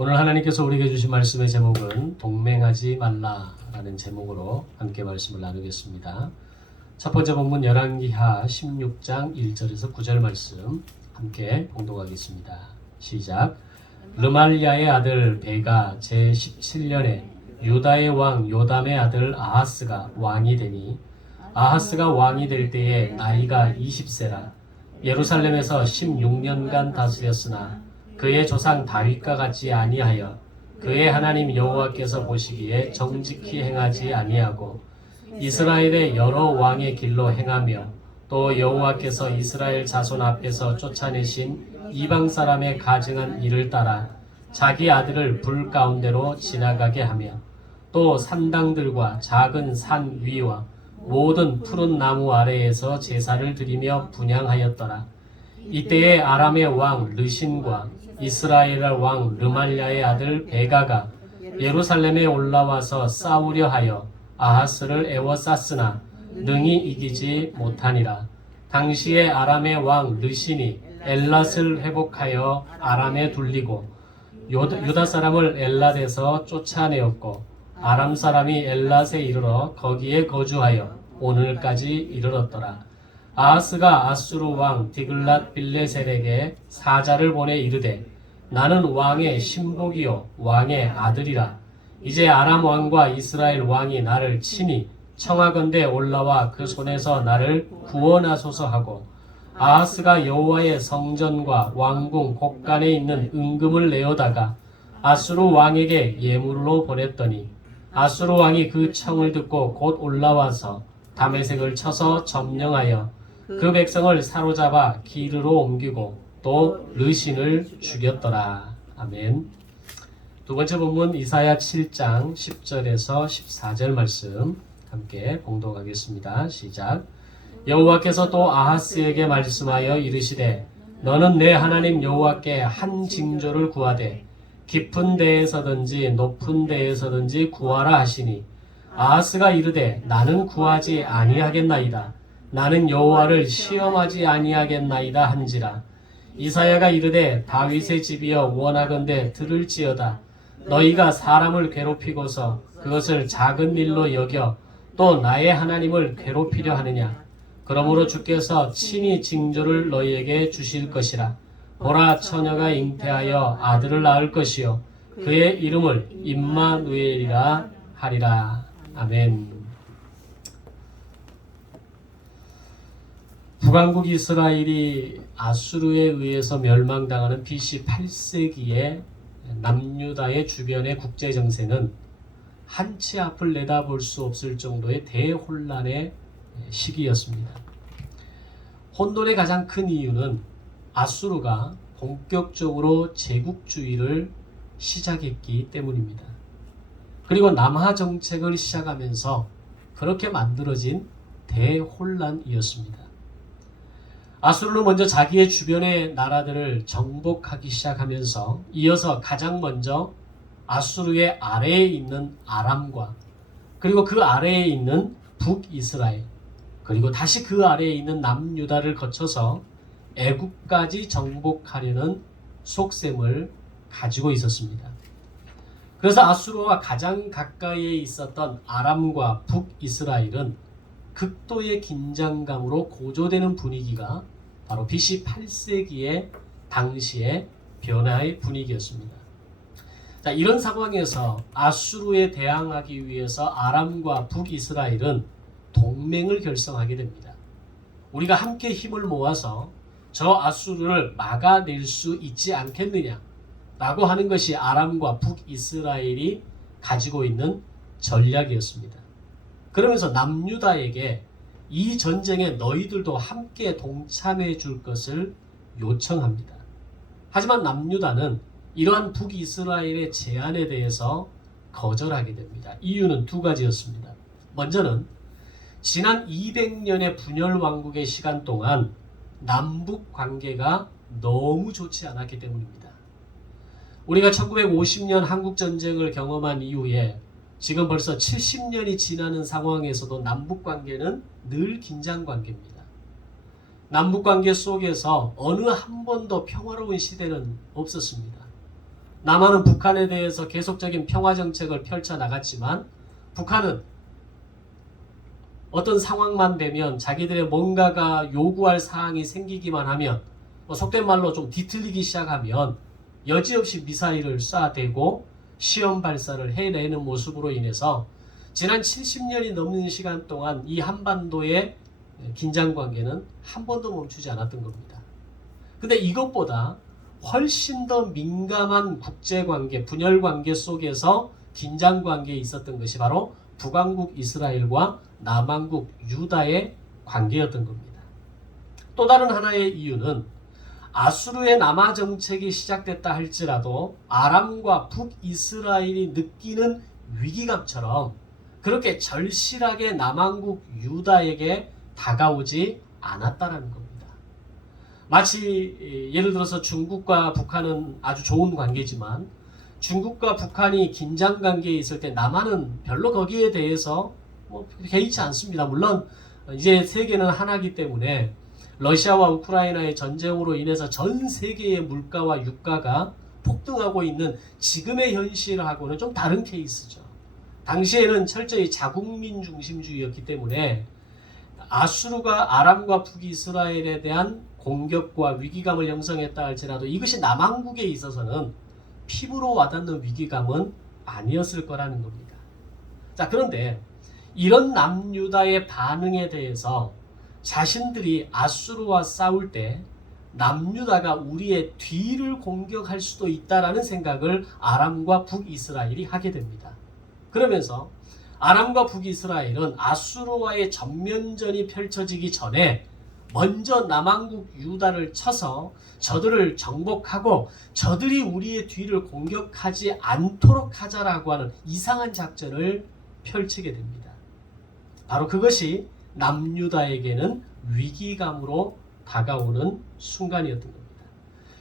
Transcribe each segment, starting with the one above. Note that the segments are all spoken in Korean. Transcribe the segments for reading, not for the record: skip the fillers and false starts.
오늘 하나님께서 우리에게 주신 말씀의 제목은 동맹하지 말라라는 제목으로 함께 말씀을 나누겠습니다. 첫 번째 본문 열왕기하 16장 1절에서 9절 말씀 함께 봉독하겠습니다. 시작. 르말야의 아들 베가 제17년에 유다의 왕 요담의 아들 아하스가 왕이 되니 아하스가 왕이 될 때에 나이가 20세라 예루살렘에서 16년간 다스렸으나 그의 조상 다윗과 같이 아니하여 그의 하나님 여호와께서 보시기에 정직히 행하지 아니하고 이스라엘의 여러 왕의 길로 행하며 또 여호와께서 이스라엘 자손 앞에서 쫓아내신 이방 사람의 가증한 일을 따라 자기 아들을 불 가운데로 지나가게 하며 또 산당들과 작은 산 위와 모든 푸른 나무 아래에서 제사를 드리며 분향하였더라. 이때에 아람의 왕 르신과 이스라엘 왕 르말야의 아들 베가가 예루살렘에 올라와서 싸우려 하여 아하스를 애워쌌으나 능히 이기지 못하니라. 당시에 아람의 왕 르신이 엘랏을 회복하여 아람에 둘리고 유다 사람을 엘랏에서 쫓아내었고 아람 사람이 엘랏에 이르러 거기에 거주하여 오늘까지 이르렀더라. 아하스가 아수르 왕 디글랏 빌레셀에게 사자를 보내 이르되 나는 왕의 신복이요 왕의 아들이라. 이제 아람 왕과 이스라엘 왕이 나를 친히 청하건대 올라와 그 손에서 나를 구원하소서 하고 아하스가 여호와의 성전과 왕궁 곳간에 있는 은금을 내어다가 아수르 왕에게 예물로 보냈더니 아수르 왕이 그 청을 듣고 곧 올라와서 다메섹을 쳐서 점령하여 그 백성을 사로잡아 기르로 옮기고 또 르신을 죽였더라. 아멘. 두 번째 본문 이사야 7장 10절에서 14절 말씀 함께 봉독하겠습니다. 시작. 여호와께서 또 아하스에게 말씀하여 이르시되 너는 내 하나님 여호와께 한 징조를 구하되 깊은 데에서든지 높은 데에서든지 구하라 하시니 아하스가 이르되 나는 구하지 아니하겠나이다. 나는 여호와를 시험하지 아니하겠나이다 한지라. 이사야가 이르되 다윗의 집이여 원하건대 들을지어다. 너희가 사람을 괴롭히고서 그것을 작은 일로 여겨 또 나의 하나님을 괴롭히려 하느냐. 그러므로 주께서 친히 징조를 너희에게 주실 것이라. 보라, 처녀가 잉태하여 아들을 낳을 것이요 그의 이름을 임마누엘이라 하리라. 아멘. 북왕국 이스라엘이 아수르에 의해서 멸망당하는 BC 8세기의 남유다의 주변의 국제정세는 한치 앞을 내다볼 수 없을 정도의 대혼란의 시기였습니다. 혼돈의 가장 큰 이유는 아수르가 본격적으로 제국주의를 시작했기 때문입니다. 그리고 남하 정책을 시작하면서 그렇게 만들어진 대혼란이었습니다. 아수르는 먼저 자기의 주변의 나라들을 정복하기 시작하면서 이어서 가장 먼저 아수르의 아래에 있는 아람과 그리고 그 아래에 있는 북이스라엘 그리고 다시 그 아래에 있는 남유다를 거쳐서 애국까지 정복하려는 속셈을 가지고 있었습니다. 그래서 아수르와 가장 가까이에 있었던 아람과 북이스라엘은 극도의 긴장감으로 고조되는 분위기가 바로 BC 8세기의 당시의 변화의 분위기였습니다. 자, 이런 상황에서 아수르에 대항하기 위해서 아람과 북이스라엘은 동맹을 결성하게 됩니다. 우리가 함께 힘을 모아서 저 아수르를 막아낼 수 있지 않겠느냐라고 하는 것이 아람과 북이스라엘이 가지고 있는 전략이었습니다. 그러면서 남유다에게 이 전쟁에 너희들도 함께 동참해 줄 것을 요청합니다. 하지만 남유다는 이러한 북이스라엘의 제안에 대해서 거절하게 됩니다. 이유는 두 가지였습니다. 먼저는 지난 200년의 분열 왕국의 시간 동안 남북 관계가 너무 좋지 않았기 때문입니다. 우리가 1950년 한국전쟁을 경험한 이후에 지금 벌써 70년이 지나는 상황에서도 남북관계는 늘 긴장관계입니다. 남북관계 속에서 어느 한 번도 평화로운 시대는 없었습니다. 남한은 북한에 대해서 계속적인 평화 정책을 펼쳐 나갔지만 북한은 어떤 상황만 되면 자기들의 뭔가가 요구할 사항이 생기기만 하면 속된 말로 좀 뒤틀리기 시작하면 여지없이 미사일을 쏴대고 시험 발사를 해내는 모습으로 인해서 지난 70년이 넘는 시간 동안 이 한반도의 긴장관계는 한 번도 멈추지 않았던 겁니다. 근데 이것보다 훨씬 더 민감한 국제관계, 분열관계 속에서 긴장관계에 있었던 것이 바로 북왕국 이스라엘과 남왕국 유다의 관계였던 겁니다. 또 다른 하나의 이유는 아수르의 남하 정책이 시작됐다 할지라도 아람과 북이스라엘이 느끼는 위기감처럼 그렇게 절실하게 남왕국 유다에게 다가오지 않았다라는 겁니다. 마치 예를 들어서 중국과 북한은 아주 좋은 관계지만 중국과 북한이 긴장 관계에 있을 때 남한은 별로 거기에 대해서 개의치 않습니다. 물론 이제 세계는 하나이기 때문에 러시아와 우크라이나의 전쟁으로 인해서 전 세계의 물가와 유가가 폭등하고 있는 지금의 현실하고는 좀 다른 케이스죠. 당시에는 철저히 자국민 중심주의였기 때문에 아수르가 아람과 북이스라엘에 대한 공격과 위기감을 형성했다 할지라도 이것이 남한국에 있어서는 피부로 와닿는 위기감은 아니었을 거라는 겁니다. 자, 그런데 이런 남유다의 반응에 대해서 자신들이 아수르와 싸울 때 남유다가 우리의 뒤를 공격할 수도 있다라는 생각을 아람과 북이스라엘이 하게 됩니다. 그러면서 아람과 북이스라엘은 아수르와의 전면전이 펼쳐지기 전에 먼저 남왕국 유다를 쳐서 저들을 정복하고 저들이 우리의 뒤를 공격하지 않도록 하자라고 하는 이상한 작전을 펼치게 됩니다. 바로 그것이 남유다에게는 위기감으로 다가오는 순간이었던 겁니다.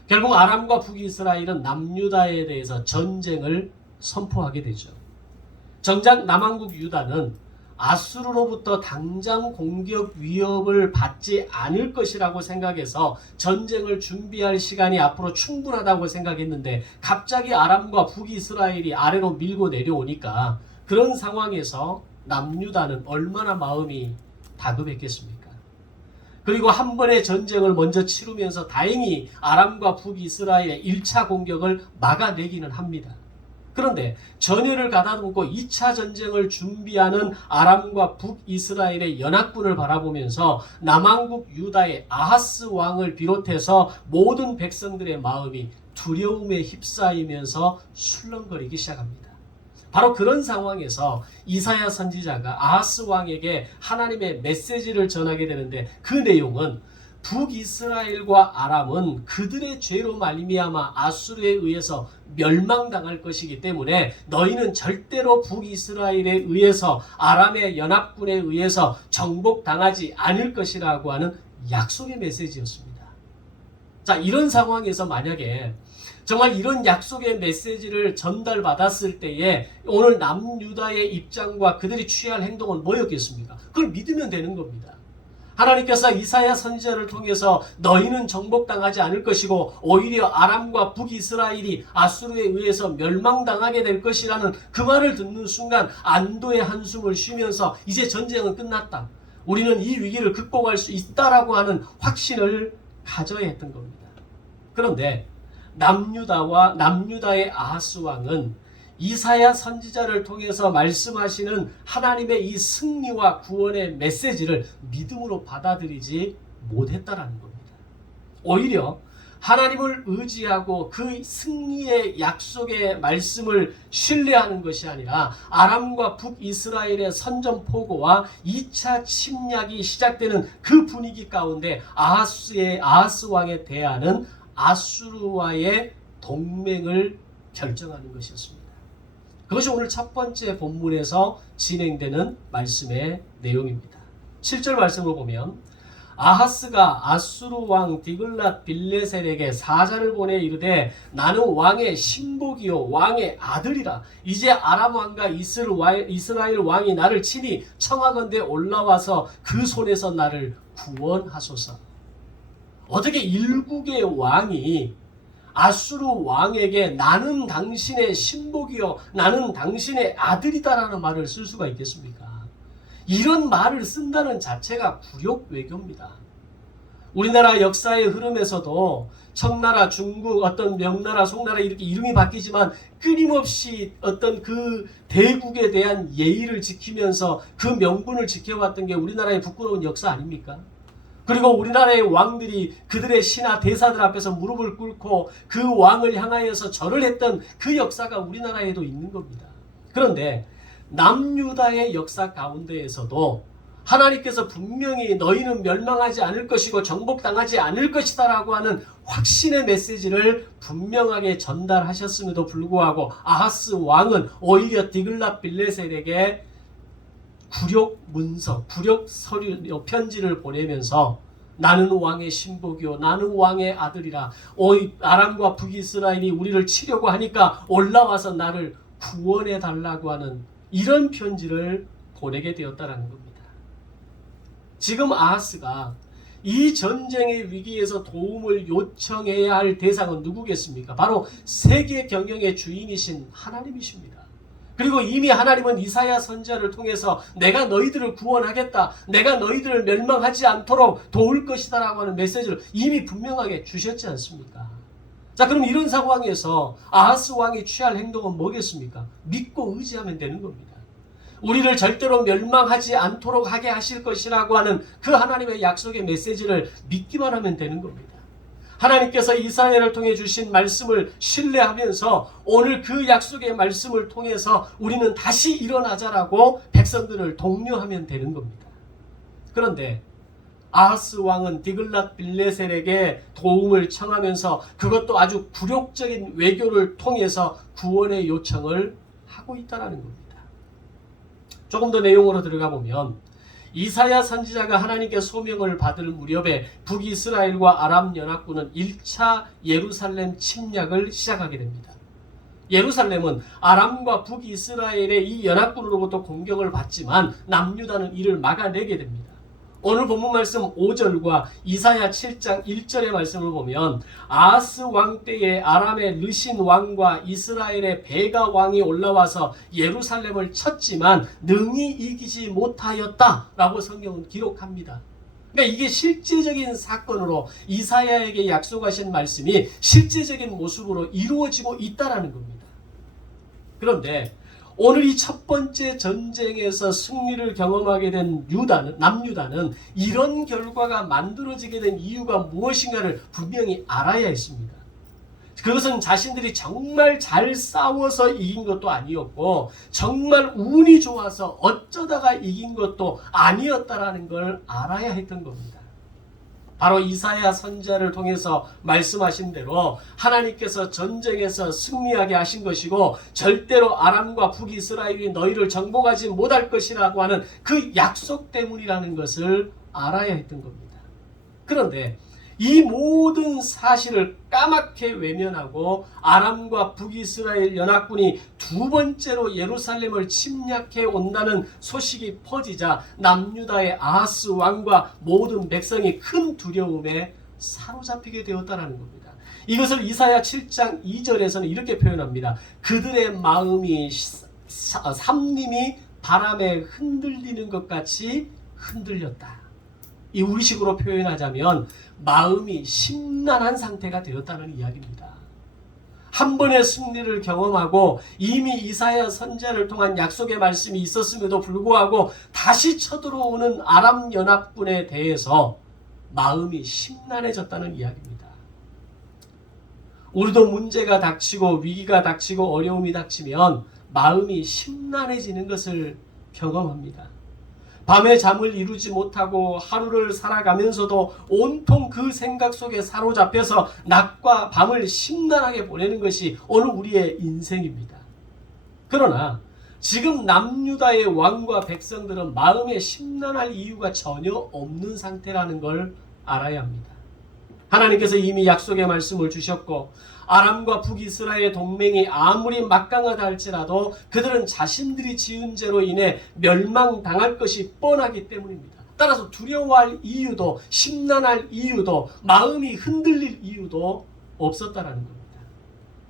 결국 아람과 북이스라엘은 남유다에 대해서 전쟁을 선포하게 되죠. 정작 남왕국 유다는 아수르로부터 당장 공격 위협을 받지 않을 것이라고 생각해서 전쟁을 준비할 시간이 앞으로 충분하다고 생각했는데 갑자기 아람과 북이스라엘이 아래로 밀고 내려오니까 그런 상황에서 남유다는 얼마나 마음이 다급했겠습니까? 그리고 한 번의 전쟁을 먼저 치르면서 다행히 아람과 북이스라엘의 1차 공격을 막아내기는 합니다. 그런데 전열을 가다듬고 2차 전쟁을 준비하는 아람과 북이스라엘의 연합군을 바라보면서 남왕국 유다의 아하스 왕을 비롯해서 모든 백성들의 마음이 두려움에 휩싸이면서 술렁거리기 시작합니다. 바로 그런 상황에서 이사야 선지자가 아하스 왕에게 하나님의 메시지를 전하게 되는데 그 내용은 북이스라엘과 아람은 그들의 죄로 말미암아 아수르에 의해서 멸망당할 것이기 때문에 너희는 절대로 북이스라엘에 의해서 아람의 연합군에 의해서 정복당하지 않을 것이라고 하는 약속의 메시지였습니다. 자, 이런 상황에서 만약에 정말 이런 약속의 메시지를 전달받았을 때에 오늘 남유다의 입장과 그들이 취할 행동은 뭐였겠습니까? 그걸 믿으면 되는 겁니다. 하나님께서 이사야 선지자를 통해서 너희는 정복당하지 않을 것이고 오히려 아람과 북이스라엘이 아수르에 의해서 멸망당하게 될 것이라는 그 말을 듣는 순간 안도의 한숨을 쉬면서 이제 전쟁은 끝났다. 우리는 이 위기를 극복할 수 있다라고 하는 확신을 가져야 했던 겁니다. 그런데 남유다의 아하스 왕은 이사야 선지자를 통해서 말씀하시는 하나님의 이 승리와 구원의 메시지를 믿음으로 받아들이지 못했다라는 겁니다. 오히려 하나님을 의지하고 그 승리의 약속의 말씀을 신뢰하는 것이 아니라 아람과 북이스라엘의 선전포고와 2차 침략이 시작되는 그 분위기 가운데 아하스 왕에 대하는 아수르와의 동맹을 결정하는 것이었습니다. 그것이 오늘 첫 번째 본문에서 진행되는 말씀의 내용입니다. 7절 말씀을 보면 아하스가 아수르 왕 디글랏 빌레셀에게 사자를 보내 이르되 나는 왕의 신복이요 왕의 아들이라. 이제 아람 왕과 이스라엘 왕이 나를 친히 청하건대 올라와서 그 손에서 나를 구원하소서. 어떻게 일국의 왕이 아수르 왕에게 나는 당신의 신복이요 나는 당신의 아들이다라는 말을 쓸 수가 있겠습니까? 이런 말을 쓴다는 자체가 굴욕 외교입니다. 우리나라 역사의 흐름에서도 청나라, 중국, 어떤 명나라, 송나라 이렇게 이름이 바뀌지만 끊임없이 어떤 그 대국에 대한 예의를 지키면서 그 명분을 지켜왔던 게 우리나라의 부끄러운 역사 아닙니까? 그리고 우리나라의 왕들이 그들의 신하 대사들 앞에서 무릎을 꿇고 그 왕을 향하여서 절을 했던 그 역사가 우리나라에도 있는 겁니다. 그런데 남유다의 역사 가운데에서도 하나님께서 분명히 너희는 멸망하지 않을 것이고 정복당하지 않을 것이다 라고 하는 확신의 메시지를 분명하게 전달하셨음에도 불구하고 아하스 왕은 오히려 디글랏 빌레셀에게 굴욕 문서, 굴욕 서류, 편지를 보내면서 나는 왕의 신복이요 나는 왕의 아들이라 아람과 북이스라엘이 우리를 치려고 하니까 올라와서 나를 구원해 달라고 하는 이런 편지를 보내게 되었다는 겁니다. 지금 아하스가 이 전쟁의 위기에서 도움을 요청해야 할 대상은 누구겠습니까? 바로 세계 경영의 주인이신 하나님이십니다. 그리고 이미 하나님은 이사야 선지자를 통해서 내가 너희들을 구원하겠다, 내가 너희들을 멸망하지 않도록 도울 것이다 라고 하는 메시지를 이미 분명하게 주셨지 않습니까? 자, 그럼 이런 상황에서 아하스 왕이 취할 행동은 뭐겠습니까? 믿고 의지하면 되는 겁니다. 우리를 절대로 멸망하지 않도록 하게 하실 것이라고 하는 그 하나님의 약속의 메시지를 믿기만 하면 되는 겁니다. 하나님께서 이사야를 통해 주신 말씀을 신뢰하면서 오늘 그 약속의 말씀을 통해서 우리는 다시 일어나자라고 백성들을 독려하면 되는 겁니다. 그런데 아하스 왕은 디글랏 빌레셀에게 도움을 청하면서 그것도 아주 굴욕적인 외교를 통해서 구원의 요청을 하고 있다는 겁니다. 조금 더 내용으로 들어가 보면 이사야 선지자가 하나님께 소명을 받을 무렵에 북이스라엘과 아람 연합군은 1차 예루살렘 침략을 시작하게 됩니다. 예루살렘은 아람과 북이스라엘의 이 연합군으로부터 공격을 받지만 남유다는 이를 막아내게 됩니다. 오늘 본문 말씀 5절과 이사야 7장 1절의 말씀을 보면 아하스 왕 때에 아람의 르신 왕과 이스라엘의 베가 왕이 올라와서 예루살렘을 쳤지만 능히 이기지 못하였다라고 성경은 기록합니다. 그러니까 이게 실제적인 사건으로 이사야에게 약속하신 말씀이 실제적인 모습으로 이루어지고 있다는 겁니다. 그런데 오늘 이 첫 번째 전쟁에서 승리를 경험하게 된 남유다는 이런 결과가 만들어지게 된 이유가 무엇인가를 분명히 알아야 했습니다. 그것은 자신들이 정말 잘 싸워서 이긴 것도 아니었고 정말 운이 좋아서 어쩌다가 이긴 것도 아니었다라는 걸 알아야 했던 겁니다. 바로 이사야 선지자를 통해서 말씀하신 대로 하나님께서 전쟁에서 승리하게 하신 것이고 절대로 아람과 북이스라엘이 너희를 정복하지 못할 것이라고 하는 그 약속 때문이라는 것을 알아야 했던 겁니다. 그런데 이 모든 사실을 까맣게 외면하고 아람과 북이스라엘 연합군이 두 번째로 예루살렘을 침략해 온다는 소식이 퍼지자 남유다의 아하스 왕과 모든 백성이 큰 두려움에 사로잡히게 되었다는 겁니다. 이것을 이사야 7장 2절에서는 이렇게 표현합니다. 그들의 마음이 삼림이 바람에 흔들리는 것 같이 흔들렸다. 이 우리식으로 표현하자면 마음이 심란한 상태가 되었다는 이야기입니다. 한 번의 승리를 경험하고 이미 이사야 선지자를 통한 약속의 말씀이 있었음에도 불구하고 다시 쳐들어오는 아람 연합군에 대해서 마음이 심란해졌다는 이야기입니다. 우리도 문제가 닥치고 위기가 닥치고 어려움이 닥치면 마음이 심란해지는 것을 경험합니다. 밤에 잠을 이루지 못하고 하루를 살아가면서도 온통 그 생각 속에 사로잡혀서 낮과 밤을 심란하게 보내는 것이 오늘 우리의 인생입니다. 그러나 지금 남유다의 왕과 백성들은 마음에 심란할 이유가 전혀 없는 상태라는 걸 알아야 합니다. 하나님께서 이미 약속의 말씀을 주셨고 아람과 북이스라엘의 동맹이 아무리 막강하다 할지라도 그들은 자신들이 지은 죄로 인해 멸망당할 것이 뻔하기 때문입니다. 따라서 두려워할 이유도 심란할 이유도 마음이 흔들릴 이유도 없었다라는 겁니다.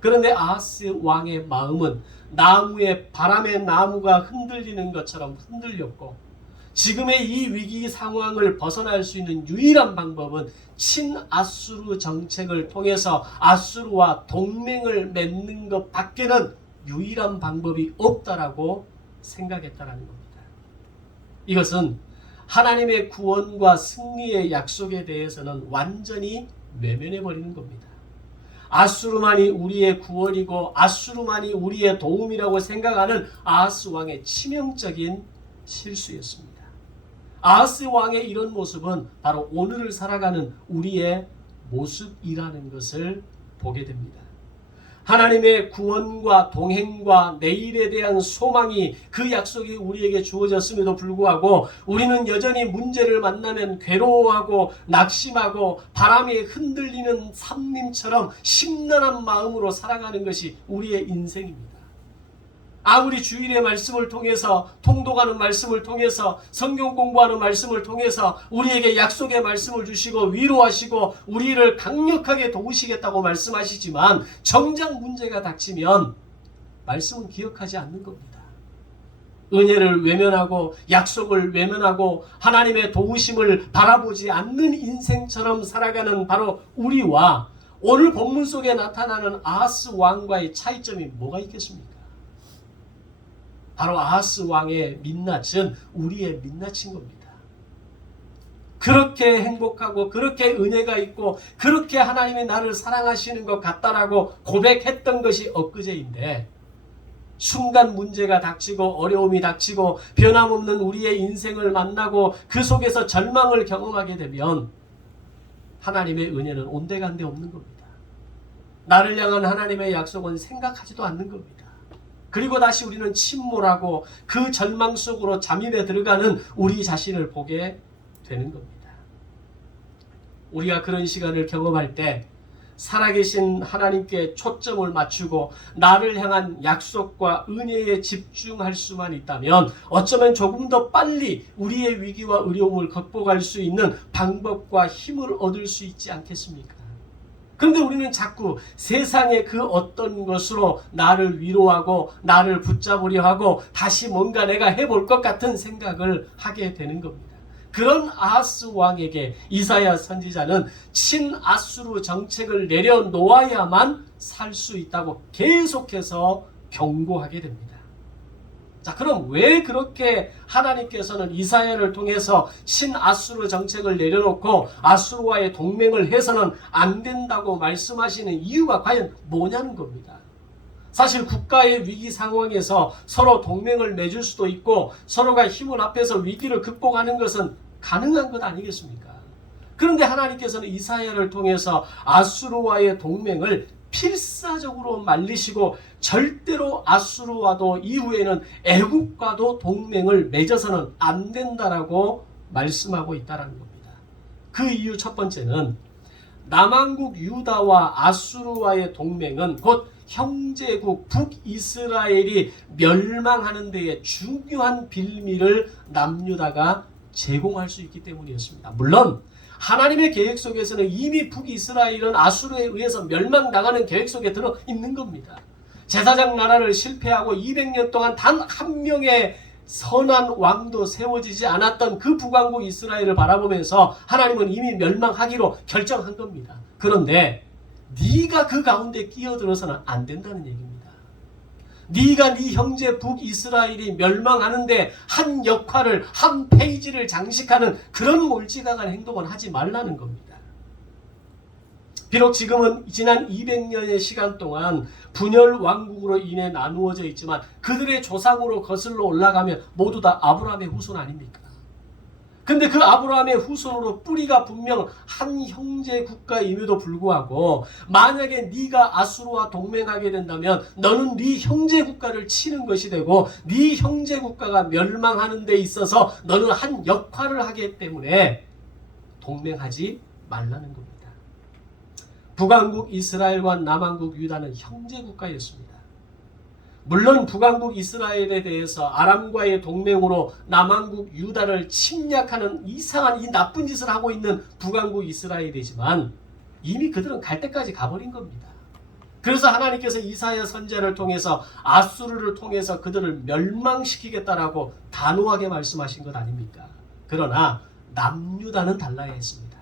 그런데 아하스 왕의 마음은 바람의 나무가 흔들리는 것처럼 흔들렸고, 지금의 이 위기 상황을 벗어날 수 있는 유일한 방법은 친아수르 정책을 통해서 아수르와 동맹을 맺는 것 밖에는 유일한 방법이 없다라고 생각했다라는 겁니다. 이것은 하나님의 구원과 승리의 약속에 대해서는 완전히 외면해 버리는 겁니다. 아수르만이 우리의 구원이고 아수르만이 우리의 도움이라고 생각하는 아하스 왕의 치명적인 실수였습니다. 아하스 왕의 이런 모습은 바로 오늘을 살아가는 우리의 모습이라는 것을 보게 됩니다. 하나님의 구원과 동행과 내일에 대한 소망이, 그 약속이 우리에게 주어졌음에도 불구하고 우리는 여전히 문제를 만나면 괴로워하고 낙심하고 바람에 흔들리는 산림처럼 심란한 마음으로 살아가는 것이 우리의 인생입니다. 아무리 주일의 말씀을 통해서, 통독하는 말씀을 통해서, 성경 공부하는 말씀을 통해서 우리에게 약속의 말씀을 주시고 위로하시고 우리를 강력하게 도우시겠다고 말씀하시지만 정작 문제가 닥치면 말씀은 기억하지 않는 겁니다. 은혜를 외면하고 약속을 외면하고 하나님의 도우심을 바라보지 않는 인생처럼 살아가는 바로 우리와 오늘 본문 속에 나타나는 아하스 왕과의 차이점이 뭐가 있겠습니까? 바로 아하스 왕의 민낯은 우리의 민낯인 겁니다. 그렇게 행복하고 그렇게 은혜가 있고 그렇게 하나님이 나를 사랑하시는 것 같다라고 고백했던 것이 엊그제인데, 순간 문제가 닥치고 어려움이 닥치고 변함없는 우리의 인생을 만나고 그 속에서 절망을 경험하게 되면 하나님의 은혜는 온데간데 없는 겁니다. 나를 향한 하나님의 약속은 생각하지도 않는 겁니다. 그리고 다시 우리는 침몰하고 그 절망 속으로 잠입에 들어가는 우리 자신을 보게 되는 겁니다. 우리가 그런 시간을 경험할 때 살아계신 하나님께 초점을 맞추고 나를 향한 약속과 은혜에 집중할 수만 있다면 어쩌면 조금 더 빨리 우리의 위기와 어려움을 극복할 수 있는 방법과 힘을 얻을 수 있지 않겠습니까? 그런데 우리는 자꾸 세상의 그 어떤 것으로 나를 위로하고 나를 붙잡으려 하고 다시 뭔가 내가 해볼 것 같은 생각을 하게 되는 겁니다. 그런 아하스 왕에게 이사야 선지자는 친아수르 정책을 내려놓아야만 살 수 있다고 계속해서 경고하게 됩니다. 자, 그럼 왜 그렇게 하나님께서는 이사야를 통해서 친아수르 정책을 내려놓고 아수르와의 동맹을 해서는 안 된다고 말씀하시는 이유가 과연 뭐냐는 겁니다. 사실 국가의 위기 상황에서 서로 동맹을 맺을 수도 있고 서로가 힘을 합해서 위기를 극복하는 것은 가능한 것 아니겠습니까? 그런데 하나님께서는 이사야를 통해서 아수르와의 동맹을 필사적으로 말리시고 절대로 아수르와도 이후에는 애국과도 동맹을 맺어서는 안 된다라고 말씀하고 있다는 겁니다. 그 이유 첫 번째는 남왕국 유다와 아수르와의 동맹은 곧 형제국 북이스라엘이 멸망하는 데에 중요한 빌미를 남유다가 제공할 수 있기 때문이었습니다. 물론 하나님의 계획 속에서는 이미 북이스라엘은 아수르에 의해서 멸망당하는 계획 속에 들어있는 겁니다. 제사장 나라를 실패하고 200년 동안 단 한 명의 선한 왕도 세워지지 않았던 그 북왕국 이스라엘을 바라보면서 하나님은 이미 멸망하기로 결정한 겁니다. 그런데 네가 그 가운데 끼어들어서는 안 된다는 얘기입니다. 네가 네 형제 북이스라엘이 멸망하는데 한 역할을, 한 페이지를 장식하는 그런 몰지각한 행동은 하지 말라는 겁니다. 비록 지금은 지난 200년의 시간 동안 분열 왕국으로 인해 나누어져 있지만 그들의 조상으로 거슬러 올라가면 모두 다 아브라함의 후손 아닙니까? 근데 그 아브라함의 후손으로 뿌리가 분명 한 형제 국가임에도 불구하고 만약에 네가 아수르와 동맹하게 된다면 너는 네 형제 국가를 치는 것이 되고 네 형제 국가가 멸망하는 데 있어서 너는 한 역할을 하기 때문에 동맹하지 말라는 겁니다. 북왕국 이스라엘과 남왕국 유다는 형제 국가였습니다. 물론 북왕국 이스라엘에 대해서 아람과의 동맹으로 남왕국 유다를 침략하는 이상한 이 나쁜 짓을 하고 있는 북왕국 이스라엘이지만 이미 그들은 갈 때까지 가버린 겁니다. 그래서 하나님께서 이사야 선지자를 통해서 아수르를 통해서 그들을 멸망시키겠다라고 단호하게 말씀하신 것 아닙니까? 그러나 남유다는 달라야 했습니다.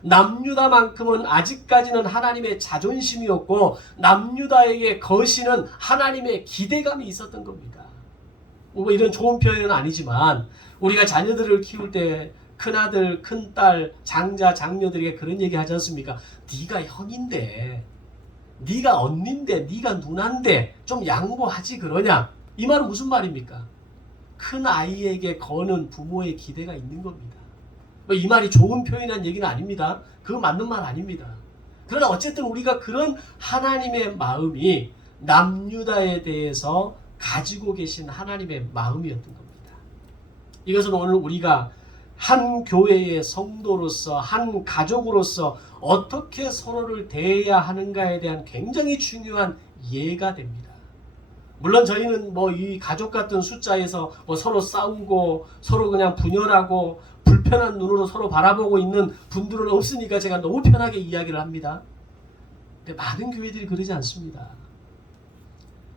남유다만큼은 아직까지는 하나님의 자존심이었고 남유다에게 거시는 하나님의 기대감이 있었던 겁니다. 뭐 이런 좋은 표현은 아니지만 우리가 자녀들을 키울 때 큰아들, 큰딸, 장자, 장녀들에게 그런 얘기 하지 않습니까? 네가 형인데, 네가 언니인데, 네가 누나인데 좀 양보하지 그러냐? 이 말은 무슨 말입니까? 큰 아이에게 거는 부모의 기대가 있는 겁니다. 이 말이 좋은 표현이라는 얘기는 아닙니다. 그거 맞는 말 아닙니다. 그러나 어쨌든 우리가 그런 하나님의 마음이 남유다에 대해서 가지고 계신 하나님의 마음이었던 겁니다. 이것은 오늘 우리가 한 교회의 성도로서 한 가족으로서 어떻게 서로를 대해야 하는가에 대한 굉장히 중요한 예가 됩니다. 물론 저희는 이 가족 같은 숫자에서 서로 싸우고 서로 그냥 분열하고 불편한 눈으로 서로 바라보고 있는 분들은 없으니까 제가 너무 편하게 이야기를 합니다. 근데 많은 교회들이 그러지 않습니다.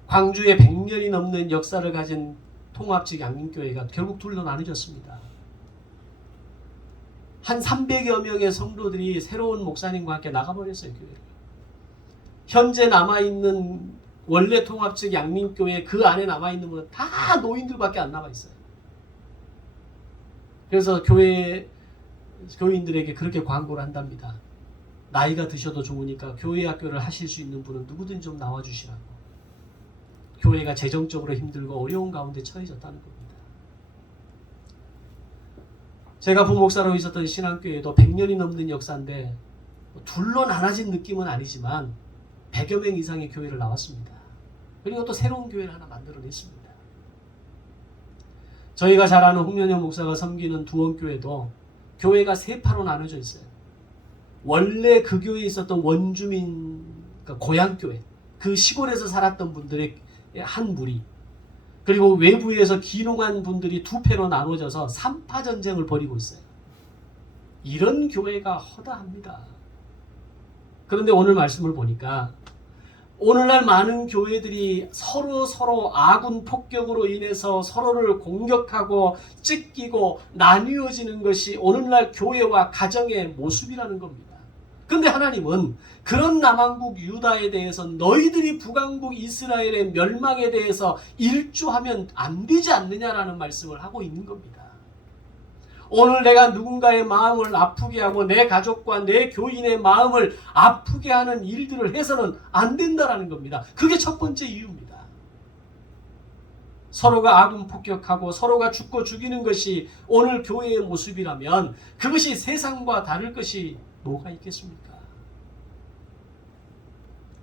광주에 100년이 넘는 역사를 가진 통합직 양림교회가 결국 둘로 나눠졌습니다. 한 300여 명의 성도들이 새로운 목사님과 함께 나가버렸어요, 교회를. 현재 남아있는 원래 통합직 양림교회 그 안에 남아있는 분은 다 노인들밖에 안 남아있어요. 그래서 교인들에게 그렇게 광고를 한답니다. 나이가 드셔도 좋으니까 교회 학교를 하실 수 있는 분은 누구든 좀 나와주시라고. 교회가 재정적으로 힘들고 어려운 가운데 처해졌다는 겁니다. 제가 부목사로 있었던 신앙교회도 100년이 넘는 역사인데 둘로 나눠진 느낌은 아니지만 100여 명 이상의 교회를 나왔습니다. 그리고 또 새로운 교회를 하나 만들어냈습니다. 저희가 잘 아는 홍련영 목사가 섬기는 두원교회도 교회가 세 파로 나눠져 있어요. 원래 그 교회에 있었던 원주민, 그러니까 고향교회, 그 시골에서 살았던 분들의 한 무리, 그리고 외부에서 기농한 분들이 두 패로 나눠져서 3파 전쟁을 벌이고 있어요. 이런 교회가 허다합니다. 그런데 오늘 말씀을 보니까 오늘날 많은 교회들이 서로 아군 폭격으로 인해서 서로를 공격하고 찢기고 나뉘어지는 것이 오늘날 교회와 가정의 모습이라는 겁니다. 그런데 하나님은 그런 남한국 유다에 대해서 너희들이 북왕국 이스라엘의 멸망에 대해서 일조하면 안 되지 않느냐라는 말씀을 하고 있는 겁니다. 오늘 내가 누군가의 마음을 아프게 하고 내 가족과 내 교인의 마음을 아프게 하는 일들을 해서는 안 된다라는 겁니다. 그게 첫 번째 이유입니다. 서로가 아군 폭격하고 서로가 죽고 죽이는 것이 오늘 교회의 모습이라면 그것이 세상과 다를 것이 뭐가 있겠습니까?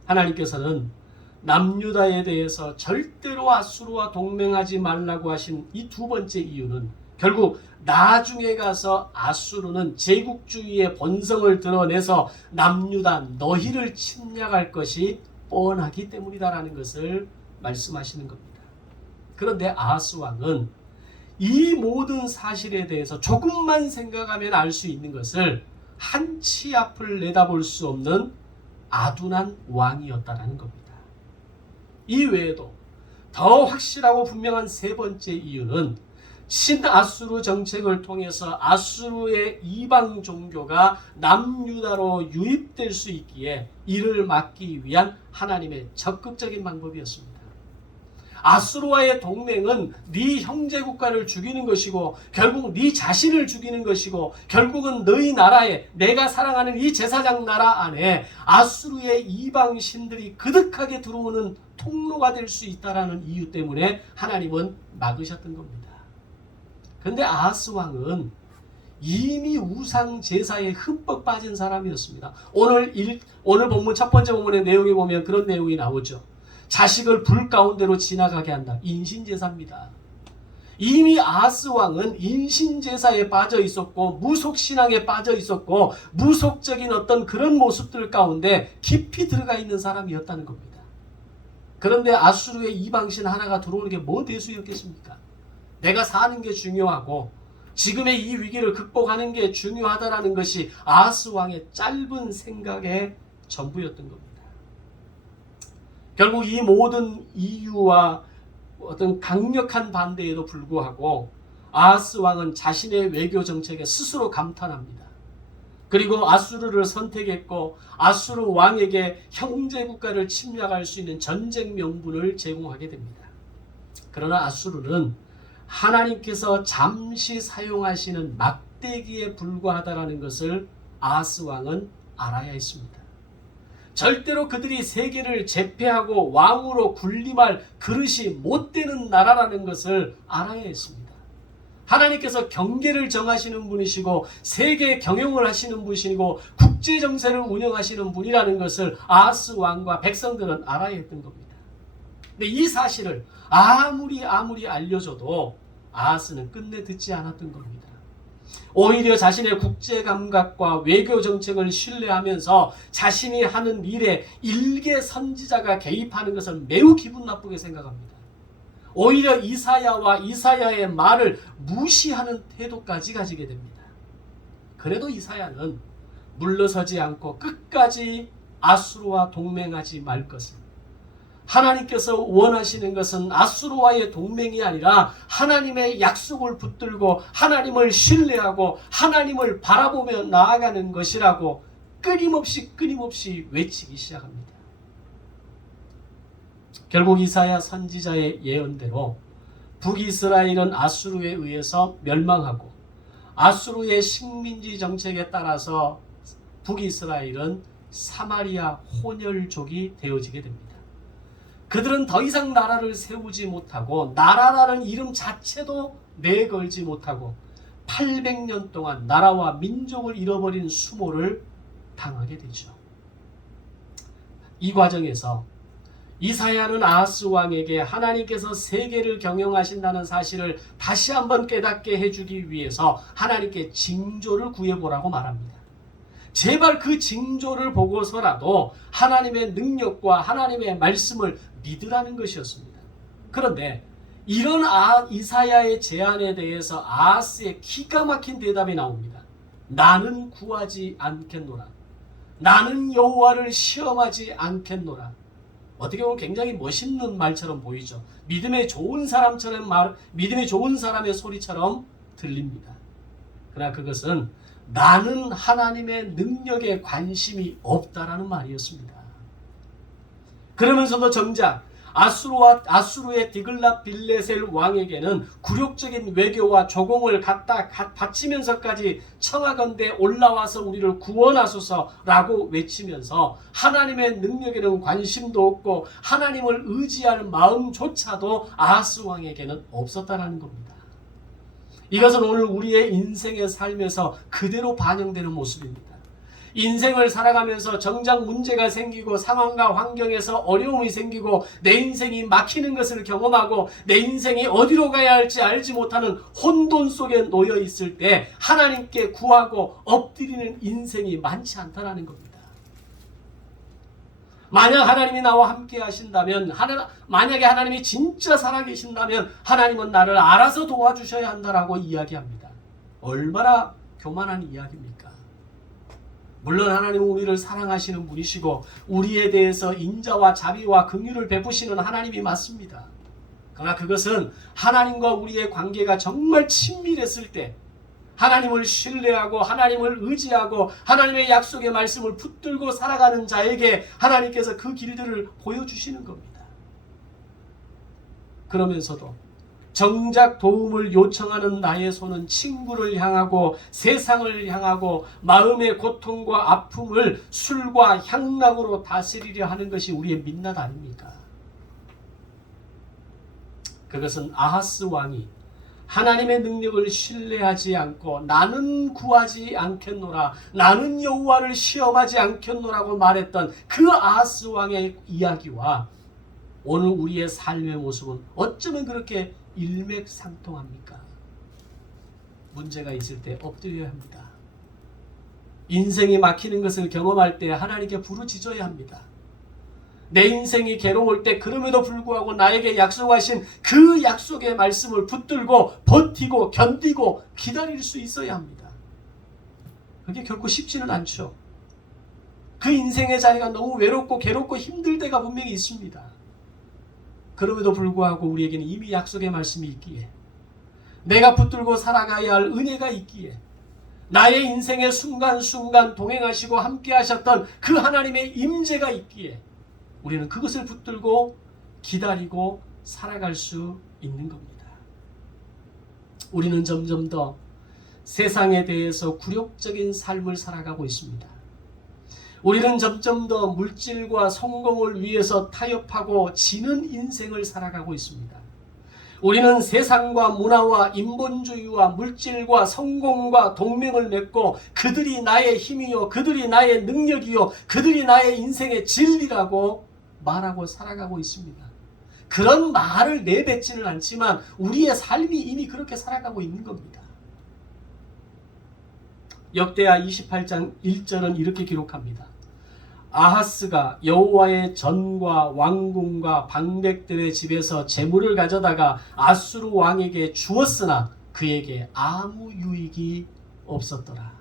하나님께서는 남유다에 대해서 절대로 아수르와 동맹하지 말라고 하신 이 두 번째 이유는 결국 나중에 가서 아수르는 제국주의의 본성을 드러내서 남유다 너희를 침략할 것이 뻔하기 때문이다라는 것을 말씀하시는 겁니다. 그런데 아하스 왕은 이 모든 사실에 대해서 조금만 생각하면 알 수 있는 것을 한치 앞을 내다볼 수 없는 아둔한 왕이었다라는 겁니다. 이 외에도 더 확실하고 분명한 세 번째 이유는 신아수르 정책을 통해서 아수르의 이방 종교가 남유다로 유입될 수 있기에 이를 막기 위한 하나님의 적극적인 방법이었습니다. 아수르와의 동맹은 네 형제 국가를 죽이는 것이고 결국 네 자신을 죽이는 것이고 결국은 너희 나라에 내가 사랑하는 이 제사장 나라 안에 아수르의 이방 신들이 그득하게 들어오는 통로가 될 수 있다는 이유 때문에 하나님은 막으셨던 겁니다. 그런데 아하스 왕은 이미 우상 제사에 흠뻑 빠진 사람이었습니다. 오늘 본문 첫 번째 본문의 내용에 보면 그런 내용이 나오죠. 자식을 불 가운데로 지나가게 한다. 인신제사입니다. 이미 아하스 왕은 인신제사에 빠져 있었고 무속신앙에 빠져 있었고 무속적인 어떤 그런 모습들 가운데 깊이 들어가 있는 사람이었다는 겁니다. 그런데 아수르의 이방신 하나가 들어오는 게 뭐 대수였겠습니까? 내가 사는 게 중요하고 지금의 이 위기를 극복하는 게 중요하다라는 것이 아하스 왕의 짧은 생각의 전부였던 겁니다. 결국 이 모든 이유와 어떤 강력한 반대에도 불구하고 아하스 왕은 자신의 외교 정책에 스스로 감탄합니다. 그리고 아수르를 선택했고 아수르 왕에게 형제 국가를 침략할 수 있는 전쟁 명분을 제공하게 됩니다. 그러나 아수르는 하나님께서 잠시 사용하시는 막대기에 불과하다는 것을 아하스 왕은 알아야 했습니다. 절대로 그들이 세계를 제패하고 왕으로 군림할 그릇이 못 되는 나라라는 것을 알아야 했습니다. 하나님께서 경계를 정하시는 분이시고 세계 경영을 하시는 분이시고 국제 정세를 운영하시는 분이라는 것을 아하스 왕과 백성들은 알아야 했던 겁니다. 근데 이 사실을 아무리 알려줘도 아하스는 끝내 듣지 않았던 겁니다. 오히려 자신의 국제 감각과 외교 정책을 신뢰하면서 자신이 하는 일에 일개 선지자가 개입하는 것을 매우 기분 나쁘게 생각합니다. 오히려 이사야와 이사야의 말을 무시하는 태도까지 가지게 됩니다. 그래도 이사야는 물러서지 않고 끝까지 아수르와 동맹하지 말 것을, 하나님께서 원하시는 것은 아수르와의 동맹이 아니라 하나님의 약속을 붙들고 하나님을 신뢰하고 하나님을 바라보며 나아가는 것이라고 끊임없이 외치기 시작합니다. 결국 이사야 선지자의 예언대로 북이스라엘은 아수르에 의해서 멸망하고 아수르의 식민지 정책에 따라서 북이스라엘은 사마리아 혼혈족이 되어지게 됩니다. 그들은 더 이상 나라를 세우지 못하고 나라라는 이름 자체도 내걸지 못하고 800년 동안 나라와 민족을 잃어버린 수모를 당하게 되죠. 이 과정에서 이사야는 아하스 왕에게 하나님께서 세계를 경영하신다는 사실을 다시 한번 깨닫게 해주기 위해서 하나님께 징조를 구해보라고 말합니다. 제발 그 징조를 보고서라도 하나님의 능력과 하나님의 말씀을 믿으라는 것이었습니다. 그런데 이런 이사야의 제안에 대해서 아하스의 기가 막힌 대답이 나옵니다. 나는 구하지 않겠노라. 나는 여호와를 시험하지 않겠노라. 어떻게 보면 굉장히 멋있는 말처럼 보이죠. 믿음의 좋은 사람의 소리처럼 들립니다. 그러나 그것은 나는 하나님의 능력에 관심이 없다라는 말이었습니다. 그러면서도 정작 아수르의 디글랏빌레셀 왕에게는 굴욕적인 외교와 조공을 갖다 바치면서까지 청하건대 올라와서 우리를 구원하소서라고 외치면서 하나님의 능력에는 관심도 없고 하나님을 의지할 마음조차도 아하스 왕에게는 없었다는 겁니다. 이것은 오늘 우리의 인생의 삶에서 그대로 반영되는 모습입니다. 인생을 살아가면서 정작 문제가 생기고 상황과 환경에서 어려움이 생기고 내 인생이 막히는 것을 경험하고 내 인생이 어디로 가야 할지 알지 못하는 혼돈 속에 놓여 있을 때 하나님께 구하고 엎드리는 인생이 많지 않다는 겁니다. 만약 하나님이 나와 함께 하신다면, 만약에 하나님이 진짜 살아계신다면 하나님은 나를 알아서 도와주셔야 한다라고 이야기합니다. 얼마나 교만한 이야기입니까? 물론 하나님은 우리를 사랑하시는 분이시고 우리에 대해서 인자와 자비와 긍휼을 베푸시는 하나님이 맞습니다. 그러나 그것은 하나님과 우리의 관계가 정말 친밀했을 때 하나님을 신뢰하고 하나님을 의지하고 하나님의 약속의 말씀을 붙들고 살아가는 자에게 하나님께서 그 길들을 보여주시는 겁니다. 그러면서도 정작 도움을 요청하는 나의 손은 친구를 향하고 세상을 향하고 마음의 고통과 아픔을 술과 향락으로 다스리려 하는 것이 우리의 민낯 아닙니까? 그것은 아하스 왕이 하나님의 능력을 신뢰하지 않고 나는 구하지 않겠노라, 나는 여호와를 시험하지 않겠노라고 말했던 그 아하스 왕의 이야기와 오늘 우리의 삶의 모습은 어쩌면 그렇게 일맥상통합니까? 문제가 있을 때 엎드려야 합니다. 인생이 막히는 것을 경험할 때 하나님께 부르짖어야 합니다. 내 인생이 괴로울 때 그럼에도 불구하고 나에게 약속하신 그 약속의 말씀을 붙들고 버티고 견디고 기다릴 수 있어야 합니다. 그게 결코 쉽지는 않죠. 그 인생의 자리가 너무 외롭고 괴롭고 힘들 때가 분명히 있습니다. 그럼에도 불구하고 우리에게는 이미 약속의 말씀이 있기에, 내가 붙들고 살아가야 할 은혜가 있기에, 나의 인생의 순간순간 동행하시고 함께 하셨던 그 하나님의 임재가 있기에 우리는 그것을 붙들고 기다리고 살아갈 수 있는 겁니다. 우리는 점점 더 세상에 대해서 굴욕적인 삶을 살아가고 있습니다. 우리는 점점 더 물질과 성공을 위해서 타협하고 지는 인생을 살아가고 있습니다. 우리는 세상과 문화와 인본주의와 물질과 성공과 동맹을 맺고 그들이 나의 힘이요, 그들이 나의 능력이요, 그들이 나의 인생의 진리라고 말하고 살아가고 있습니다. 그런 말을 내뱉지는 않지만 우리의 삶이 이미 그렇게 살아가고 있는 겁니다. 역대하 28장 1절은 이렇게 기록합니다. 아하스가 여호와의 전과 왕궁과 방백들의 집에서 재물을 가져다가 아수르 왕에게 주었으나 그에게 아무 유익이 없었더라.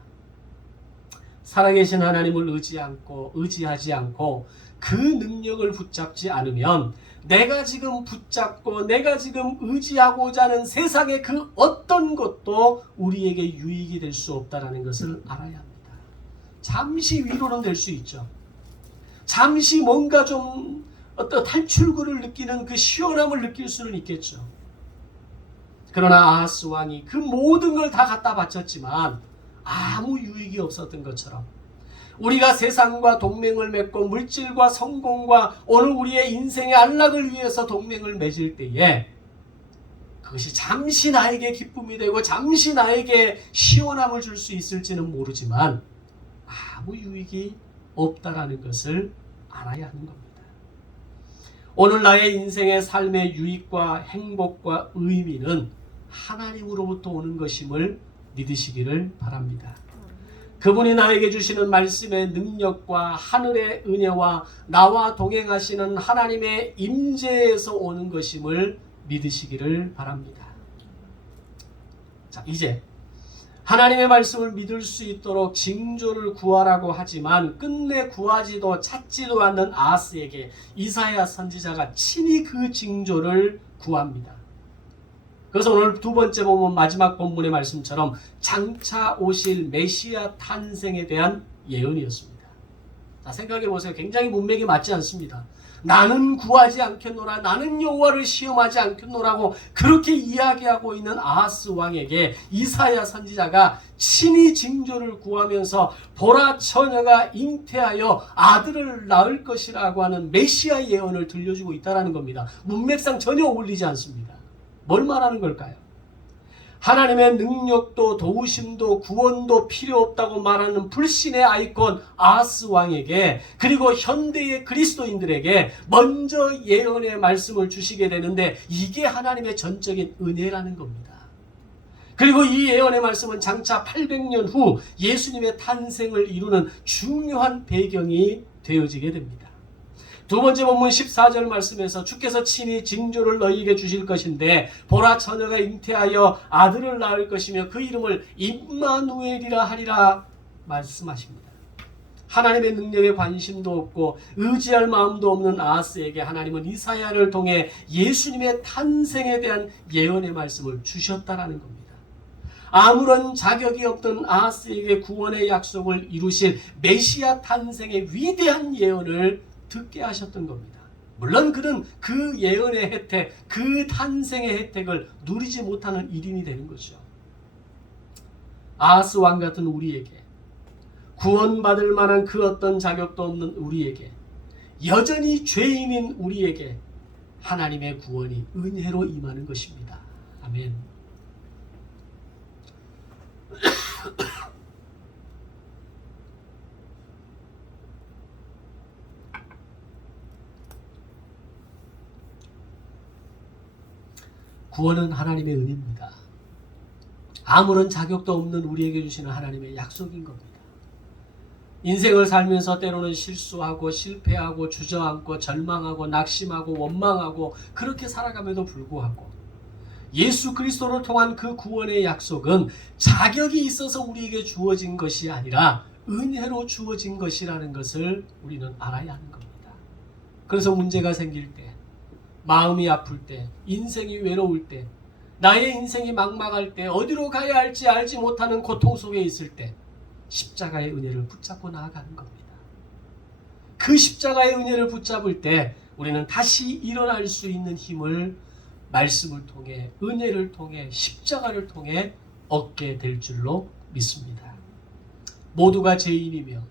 살아계신 하나님을 의지하지 않고 그 능력을 붙잡지 않으면 내가 지금 붙잡고 내가 지금 의지하고자 하는 세상의 그 어떤 것도 우리에게 유익이 될 수 없다는 것을 알아야 합니다. 잠시 위로는 될 수 있죠. 잠시 뭔가 좀 어떤 탈출구를 느끼는 그 시원함을 느낄 수는 있겠죠. 그러나 아하스 왕이 그 모든 걸 다 갖다 바쳤지만 아무 유익이 없었던 것처럼 우리가 세상과 동맹을 맺고 물질과 성공과 오늘 우리의 인생의 안락을 위해서 동맹을 맺을 때에 그것이 잠시 나에게 기쁨이 되고 잠시 나에게 시원함을 줄 수 있을지는 모르지만 아무 유익이 없다라는 것을 알아야 하는 겁니다. 오늘 나의 인생의 삶의 유익과 행복과 의미는 하나님으로부터 오는 것임을 믿으시기를 바랍니다. 그분이 나에게 주시는 말씀의 능력과 하늘의 은혜와 나와 동행하시는 하나님의 임재에서 오는 것임을 믿으시기를 바랍니다. 자, 이제 하나님의 말씀을 믿을 수 있도록 징조를 구하라고 하지만 끝내 구하지도 찾지도 않는 아하스에게 이사야 선지자가 친히 그 징조를 구합니다. 그래서 오늘 두 번째 본문 마지막 본문의 말씀처럼 장차 오실 메시아 탄생에 대한 예언이었습니다. 자, 생각해 보세요. 굉장히 문맥이 맞지 않습니다. 나는 구하지 않겠노라, 나는 여호와를 시험하지 않겠노라고 그렇게 이야기하고 있는 아하스 왕에게 이사야 선지자가 친히 징조를 구하면서 보라 처녀가 잉태하여 아들을 낳을 것이라고 하는 메시아 예언을 들려주고 있다는 겁니다. 문맥상 전혀 어울리지 않습니다. 뭘 말하는 걸까요? 하나님의 능력도 도우심도 구원도 필요 없다고 말하는 불신의 아이콘 아하스 왕에게, 그리고 현대의 그리스도인들에게 먼저 예언의 말씀을 주시게 되는데 이게 하나님의 전적인 은혜라는 겁니다. 그리고 이 예언의 말씀은 장차 800년 후 예수님의 탄생을 이루는 중요한 배경이 되어지게 됩니다. 두 번째 본문 14절 말씀에서 주께서 친히 징조를 너희에게 주실 것인데 보라 처녀가 잉태하여 아들을 낳을 것이며 그 이름을 임마누엘이라 하리라 말씀하십니다. 하나님의 능력에 관심도 없고 의지할 마음도 없는 아하스에게 하나님은 이사야를 통해 예수님의 탄생에 대한 예언의 말씀을 주셨다라는 겁니다. 아무런 자격이 없던 아하스에게 구원의 약속을 이루실 메시아 탄생의 위대한 예언을 듣게 하셨던 겁니다. 물론 그는 그 예언의 혜택, 그 탄생의 혜택을 누리지 못하는 일인이 되는 거죠. 아하스 왕 같은 우리에게, 구원받을 만한 그 어떤 자격도 없는 우리에게, 여전히 죄인인 우리에게 하나님의 구원이 은혜로 임하는 것입니다. 아멘. 구원은 하나님의 은혜입니다. 아무런 자격도 없는 우리에게 주시는 하나님의 약속인 겁니다. 인생을 살면서 때로는 실수하고 실패하고 주저앉고 절망하고 낙심하고 원망하고 그렇게 살아감에도 불구하고 예수 그리스도를 통한 그 구원의 약속은 자격이 있어서 우리에게 주어진 것이 아니라 은혜로 주어진 것이라는 것을 우리는 알아야 하는 겁니다. 그래서 문제가 생길 때, 마음이 아플 때, 인생이 외로울 때, 나의 인생이 막막할 때, 어디로 가야 할지 알지 못하는 고통 속에 있을 때 십자가의 은혜를 붙잡고 나아가는 겁니다. 그 십자가의 은혜를 붙잡을 때 우리는 다시 일어날 수 있는 힘을 말씀을 통해, 은혜를 통해, 십자가를 통해 얻게 될 줄로 믿습니다. 모두가 죄인이며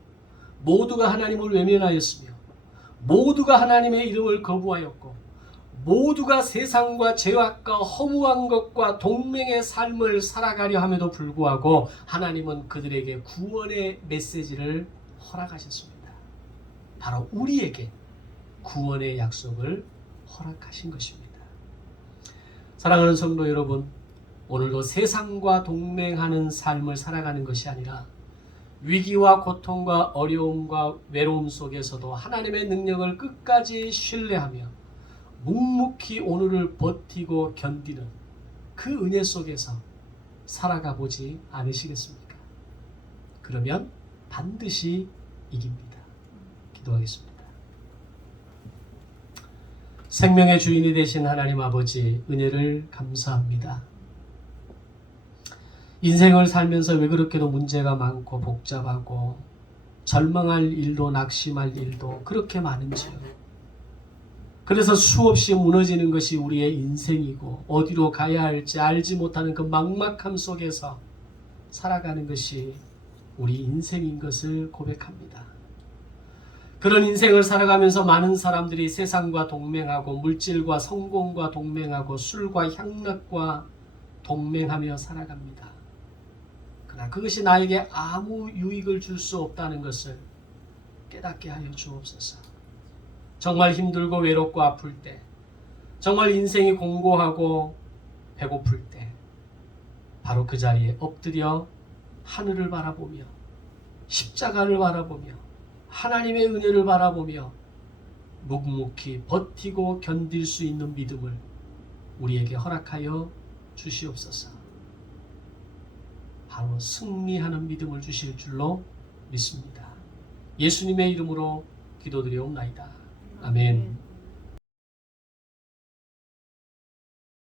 모두가 하나님을 외면하였으며 모두가 하나님의 이름을 거부하였고 모두가 세상과 죄악과 허무한 것과 동맹의 삶을 살아가려 함에도 불구하고 하나님은 그들에게 구원의 메시지를 허락하셨습니다. 바로 우리에게 구원의 약속을 허락하신 것입니다. 사랑하는 성도 여러분, 오늘도 세상과 동맹하는 삶을 살아가는 것이 아니라 위기와 고통과 어려움과 외로움 속에서도 하나님의 능력을 끝까지 신뢰하며 묵묵히 오늘을 버티고 견디는 그 은혜 속에서 살아가 보지 않으시겠습니까? 그러면 반드시 이깁니다. 기도하겠습니다. 생명의 주인이 되신 하나님 아버지, 은혜를 감사합니다. 인생을 살면서 왜 그렇게도 문제가 많고 복잡하고 절망할 일도 낙심할 일도 그렇게 많은지요. 그래서 수없이 무너지는 것이 우리의 인생이고 어디로 가야 할지 알지 못하는 그 막막함 속에서 살아가는 것이 우리 인생인 것을 고백합니다. 그런 인생을 살아가면서 많은 사람들이 세상과 동맹하고 물질과 성공과 동맹하고 술과 향락과 동맹하며 살아갑니다. 그러나 그것이 나에게 아무 유익을 줄 수 없다는 것을 깨닫게 하여 주옵소서. 정말 힘들고 외롭고 아플 때, 정말 인생이 공고하고 배고플 때 바로 그 자리에 엎드려 하늘을 바라보며 십자가를 바라보며 하나님의 은혜를 바라보며 묵묵히 버티고 견딜 수 있는 믿음을 우리에게 허락하여 주시옵소서. 바로 승리하는 믿음을 주실 줄로 믿습니다. 예수님의 이름으로 기도드리옵나이다. 아멘.